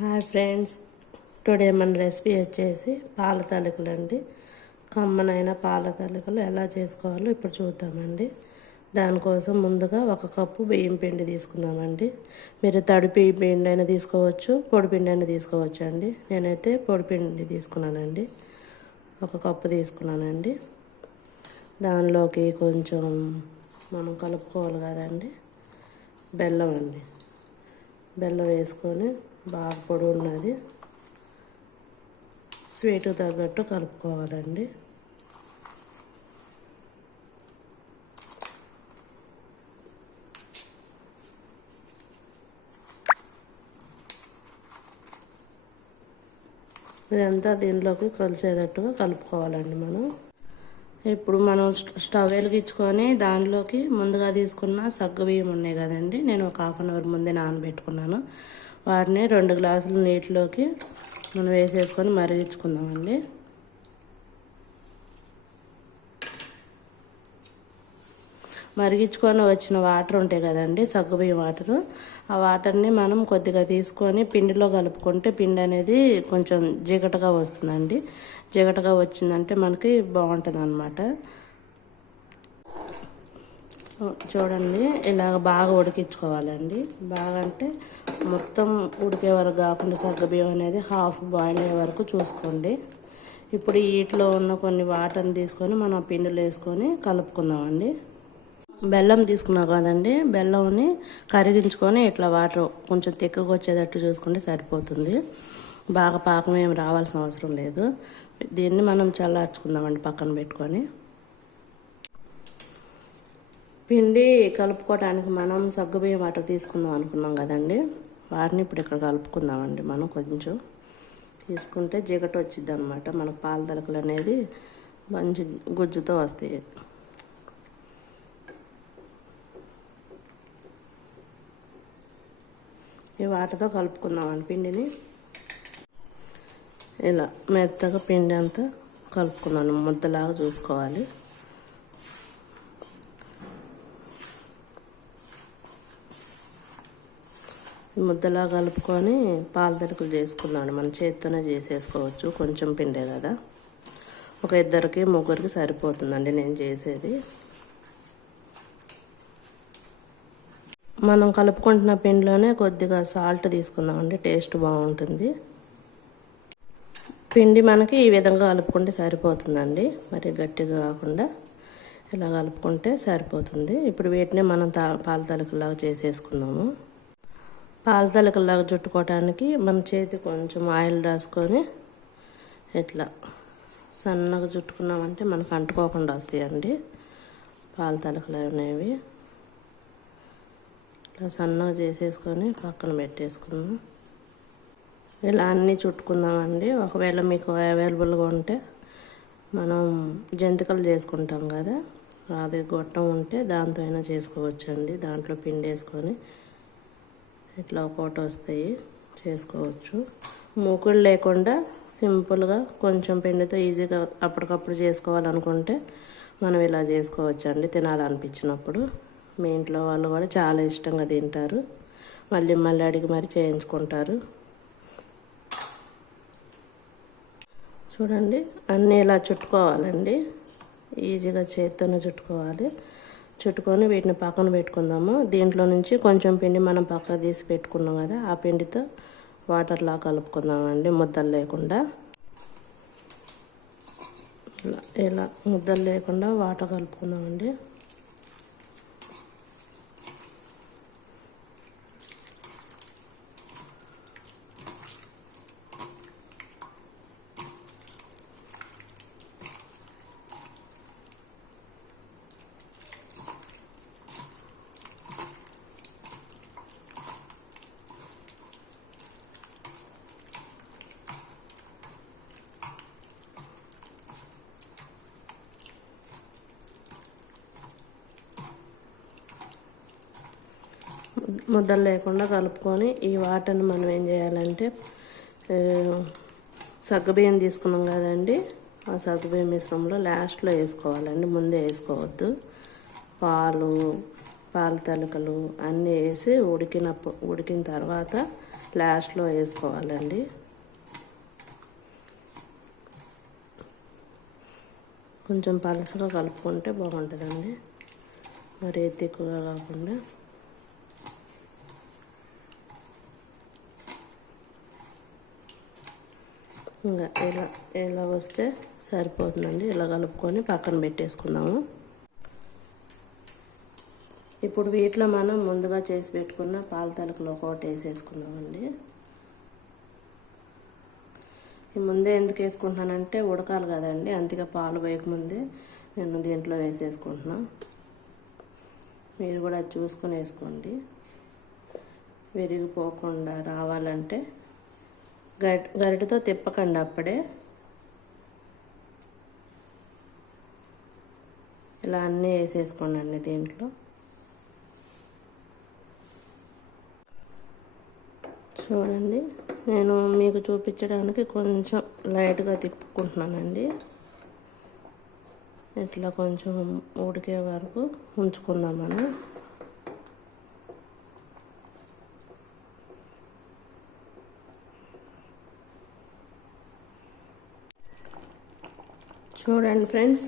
Hi friends, today మన recipe వచ్చేసి పాల తాలికలు అండి. కమ్మనైన పాల తాలికలు ఎలా చేసుకోవాలో ఇప్పుడు చూద్దామండి. దానికోసం ముందుగా 1 కప్పు బియ్యం పిండి తీసుకుందామండి. మీరు తడి పిండి అయినా తీసుకోవచ్చు, పొడి పిండి అయినా తీసుకోవచ్చు అండి. నేనైతే పొడి పిండి తీసుకున్నానండి. 1 కప్పు తీసుకున్నానండి. దానిలోకి కొంచెం మనం కలుపుకోవాలి కదండి, బెల్లం అండి. బెల్లం వేసుకొని బాగా పొడి ఉన్నది స్వీట్ తగ్గట్టు కలుపుకోవాలండి. ఇదంతా దీంట్లోకి కలిసేటట్టుగా కలుపుకోవాలండి. ఇప్పుడు మనం స్టవ్ వెలిగించుకొని దానిలోకి ముందుగా తీసుకున్న సగ్గుబియ్యం ఉన్నాయి కదండి, నేను ఒక 1/2 అవర్ ముందే నానబెట్టుకున్నాను. వాటిని 2 గ్లాసుల నీటిలోకి మనం వేసేసుకొని మరిగించుకుందామండి. మరిగించుకొని వచ్చిన వాటర్ ఉంటాయి కదండి, సగ్గుబియ్యం వాటరు, ఆ వాటర్ని మనం కొద్దిగా తీసుకొని పిండిలో కలుపుకుంటే పిండి అనేది కొంచెం జిగటగా వస్తుందండి. జిగటగా వచ్చిందంటే మనకి బాగుంటుంది అన్నమాట. చూడండి, ఇలాగ బాగా ఉడికించుకోవాలండి. బాగా అంటే మొత్తం ఉడికే వరకు కాకుండా సగ్గుబియ్యం అనేది హాఫ్ బాయిల్ అయ్యే వరకు చూసుకోండి. ఇప్పుడు వీటిలో ఉన్న కొన్ని వాటర్ని తీసుకొని మనం పిండిలో వేసుకొని కలుపుకుందామండి. బెల్లం తీసుకున్నాం కదండి, బెల్లంని కరిగించుకొని ఇట్లా వాటర్ కొంచెం తిక్కగా వచ్చేటట్టు చూసుకుంటే సరిపోతుంది. బాగా పాకం ఏమి రావాల్సిన అవసరం లేదు. దీన్ని మనం చల్లార్చుకుందామండి పక్కన పెట్టుకొని. పిండి కలుపుకోవడానికి మనం సగ్గుబియ్యం వాటర్ తీసుకుందాం అనుకున్నాం కదండి, వాటిని ఇప్పుడు ఇక్కడ కలుపుకుందామండి. మనం కొంచెం తీసుకుంటే జిగట వచ్చింది అనమాట. మనకు పాల తలకలు అనేది మంచి గుజ్జుతో వస్తాయి. ఈ వాటర్తో కలుపుకుందామండి పిండిని. ఇలా మెత్తగా పిండి అంతా కలుపుకున్నాను, ముద్దలాగా చూసుకోవాలి. ముద్దలా కలుపుకొని పాల తలుకులు చేసుకున్నాను. మన చేత్తోనే చేసేసుకోవచ్చు, కొంచెం పిండే కదా, ఒక 2 3 సరిపోతుందండి నేను చేసేది. మనం కలుపుకుంటున్న పిండిలోనే కొద్దిగా సాల్ట్ తీసుకుందామండి, టేస్ట్ బాగుంటుంది. పిండి మనకి ఈ విధంగా కలుపుకుంటే సరిపోతుందండి, మరి గట్టిగా కాకుండా ఇలా కలుపుకుంటే సరిపోతుంది. ఇప్పుడు వీటిని మనం పాల తలుకులాగా చేసేసుకుందాము. పాల తలుకులాగా చుట్టుకోవటానికి మన చేతి కొంచెం ఆయిల్ రాసుకొని ఇట్లా సన్నగా చుట్టుకున్నామంటే మనకు అంటుకోకుండా వస్తాయండి పాల తలుకులు అనేవి. ఇట్లా సన్నగా చేసేసుకొని పక్కన పెట్టేసుకుందాం. ఇలా అన్నీ చుట్టుకుందామండి. ఒకవేళ మీకు అవైలబుల్గా ఉంటే మనం జంతికలు చేసుకుంటాం కదా, అది గొట్టం ఉంటే దాంతో అయినా చేసుకోవచ్చండి. దాంట్లో పిండి వేసుకొని ఇట్లా ఒకటి వస్తాయి, చేసుకోవచ్చు. మూకుడు లేకుండా సింపుల్గా కొంచెం పిండితో ఈజీగా అప్పటికప్పుడు చేసుకోవాలనుకుంటే మనం ఇలా చేసుకోవచ్చండి, తినాలనిపించినప్పుడు. మీ ఇంట్లో వాళ్ళు కూడా చాలా ఇష్టంగా తింటారు, మళ్ళీ మళ్ళీ అడిగి మరి చేయించుకుంటారు. చూడండి, అన్నీ ఇలా చుట్టుకోవాలండి, ఈజీగా చేత్తోనే చుట్టుకోవాలి. చుట్టుకొని వీటిని పక్కన పెట్టుకుందాము. దీంట్లో నుంచి కొంచెం పిండి మనం పక్కన తీసి పెట్టుకున్నాం కదా, ఆ పిండితో వాటర్లా కలుపుకుందామండి, ముద్దలు లేకుండా. ఇలా ముద్దలు లేకుండా వాటర్ కలుపుకుందామండి. ముద్దలు లేకుండా కలుపుకొని ఈ వాటర్ని మనం ఏం చేయాలంటే, సగ్గుబియ్యం తీసుకున్నాం కదండి, ఆ సగ్గుబియ్యం మిశ్రమంలో లాస్ట్లో వేసుకోవాలండి, ముందే వేసుకోవద్దు. పాల తలుకలు అన్నీ వేసి ఉడికిన తర్వాత లాస్ట్లో వేసుకోవాలండి. కొంచెం పలసగా కలుపుకుంటే బాగుంటుందండి, మరి ఎక్కువగా కాకుండా. ఇంకా ఇలా వస్తే సరిపోతుందండి. ఇలా కలుపుకొని పక్కన పెట్టేసుకుందాము. ఇప్పుడు వీటిలో మనం ముందుగా చేసి పెట్టుకున్న పాల తలకలు ఒకటి వేసేసుకుందామండి. ఈ ముందే ఎందుకు వేసుకుంటున్నానంటే ఉడకాలి కదండి, అందుకే పాలు వేయకముందే నేను దీంట్లో వేసేసుకుంటున్నాను. మీరు కూడా చూసుకొని వేసుకోండి. విరిగిపోకుండా రావాలంటే గరిటతో తిప్పకండి, అప్పుడే ఇలా అన్నీ వేసేసుకోండి దీంట్లో. చూడండి, నేను మీకు చూపించడానికి కొంచెం లైట్గా తిప్పుకుంటున్నానండి. ఇట్లా కొంచెం ఉడికే వరకు ఉంచుకుందాం మనం. చూడండి ఫ్రెండ్స్,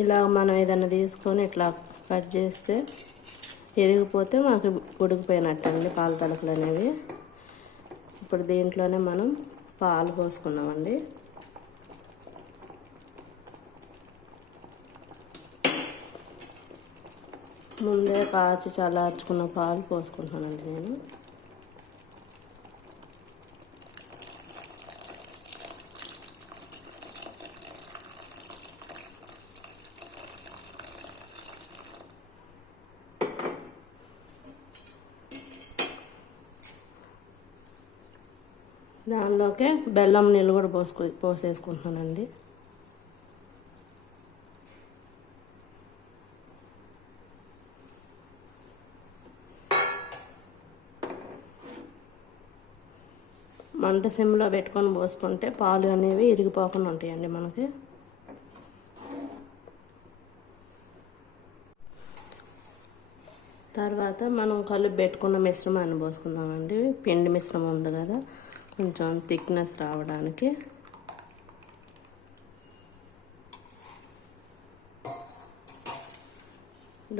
ఇలా మనం ఏదైనా తీసుకొని ఇట్లా కట్ చేస్తే విరిగిపోతే మాకు ఉడికిపోయినట్టండి పాల తలకలు అనేవి. ఇప్పుడు దీంట్లోనే మనం పాలు పోసుకుందామండి. ముందే కాచి చల్లార్చుకున్న పాలు పోసుకుంటానండి నేను. దానిలోకే బెల్లం నీళ్ళు కూడా పోసేసుకుంటున్నానండి. మంట సిమ్లో పెట్టుకొని పోసుకుంటే పాలు అనేవి ఇరిగిపోకుండా ఉంటాయండి మనకి. తర్వాత మనం కలిపి పెట్టుకున్న మిశ్రమాన్ని పోసుకుందామండి. పిండి మిశ్రమం ఉంది కదా, కొంచెం థిక్నెస్ రావడానికి.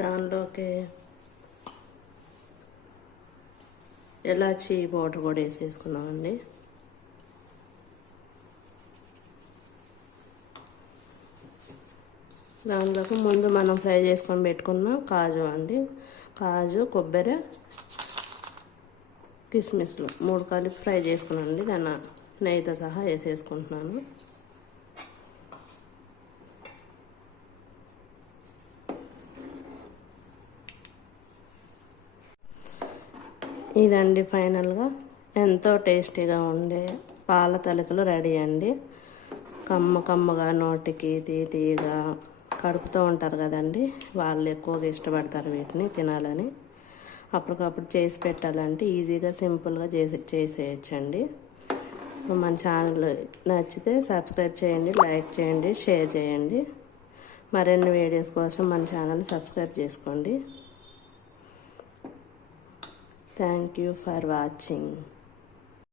దానిలోకి ఇలాచీ పౌడర్ కూడా వేసేసుకున్నామండి. దానిలోకి ముందు మనం ఫ్రై చేసుకొని పెట్టుకున్న కాజు అండి, కాజు, కొబ్బరి, కిస్మిస్లు 3 కలిపి ఫ్రై చేసుకున్నానండి. దాన్ని నెయ్యితో సహా వేసేసుకుంటున్నాను. ఇదండి ఫైనల్గా ఎంతో టేస్టీగా ఉండే పాల తలకలు రెడీ అండి. కమ్మగా నోటికి తీయగా కడుపుతూ ఉంటారు కదండి, వాళ్ళు ఎక్కువగా ఇష్టపడతారు వీటిని తినాలని. అప్పటికప్పుడు చేసి పెట్టాలంటే ఈజీగా సింపుల్గా చేసేయచ్చండి. మన ఛానల్ నచ్చితే సబ్స్క్రైబ్ చేయండి, లైక్ చేయండి, షేర్ చేయండి. మరిన్ని వీడియోస్ కోసం మన ఛానల్ సబ్స్క్రైబ్ చేసుకోండి. Thank you for watching.